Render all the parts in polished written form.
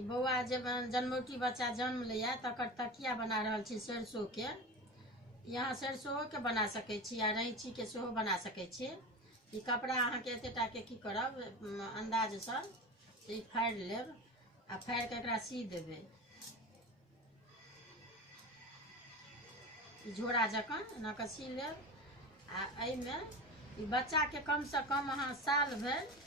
बौआ जब जन्मौटी बच्चा जन्म लिया तकर तकिया बना रहल छी सरसों के। यहाँ सरसों के बना सकै छी आ रैंची के सेहो बना सकै छी। ई कपड़ा अहाँ के एतेटा के की करब अंदाज से ई फाड़ि लेब आ फाड़ि के एकरा सी देबै झोरा जकाँ एना के सी लेब। आ एहिमे ई बच्चा के कम से कम अहाँ साल भरि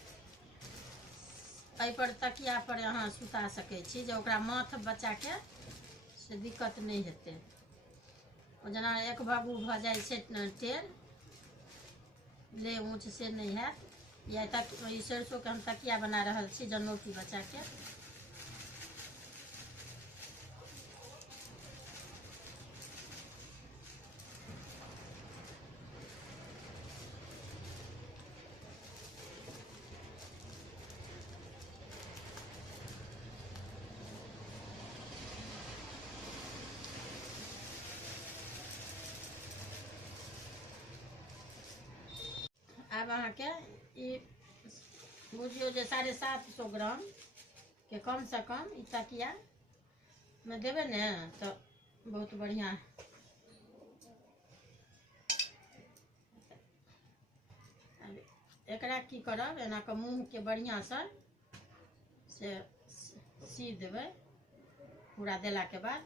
एहि पर तकिया पर अहाँ सुता सकै छी जे ओकरा माथ बच्चा के से दिक्कत नहीं हेतै। जेना एक भगू भ जाइ छै टेढ़ ले ऊँच से नहीं हैत। या ई सरसों के हम तकिया बना रहल छी जन्मौटी बच्चा के। अब अहाँ के ई बुझियो जे 750 ग्राम के कम से कम ई तकिया में देवे ने तो बहुत बढ़िया। एकरा की करब एना के मुँह के बढ़िया से सी देबै पूरा देला के बाद।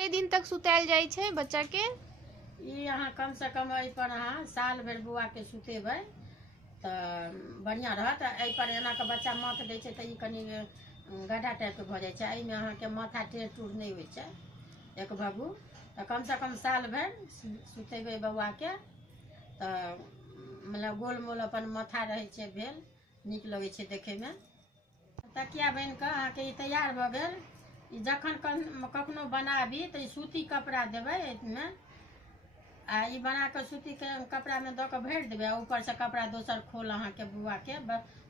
कते दिन तक सुतायल जाय छै बच्चा के? ई अहाँ कम से कम एहि पर अहाँ साल भर बुआ के सुतेबै तो बढ़िया रहत। एहि पर एना के बच्चा माथ दै छै तो ई कनी गड्ढा टाइप के भ जाइ छै। एहिमे अहाँ के माथा टेढ़ टूढ़ नहीं होइ छै एक भगू। तो कम से कम साल भर सुतेबै बौआ के तो मतलब गोल मोल अपन माथा रहे छै भेल नीक लगे छै देखे में। तकिया बन के अहाँ के ई तैयार भ गेल। जखन कखनो बनाबी तो सूती कपड़ा देबै एहिमे आ ई बना के सूती के कपड़ा में द के भरि देबै। ऊपर से कपड़ा दोसर खोल अहाँ के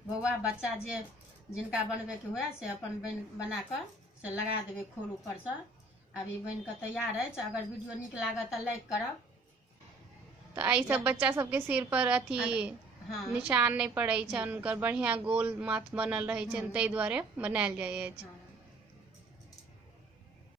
बौआ बच्चा जे जिनका बनबे के हुए से अपन बना के से लगा देबै खोल ऊपर से। अब ई बन के तैयार अछि। अगर वीडियो नीक लागत तो लाइक करब। तो आई सब बच्चा सबके सिर पर अथी निशान नहीं पड़े छै, उनकर बढ़िया गोल माथ बनल रहे छै, ताहि दुआरे बनायल जाय छै।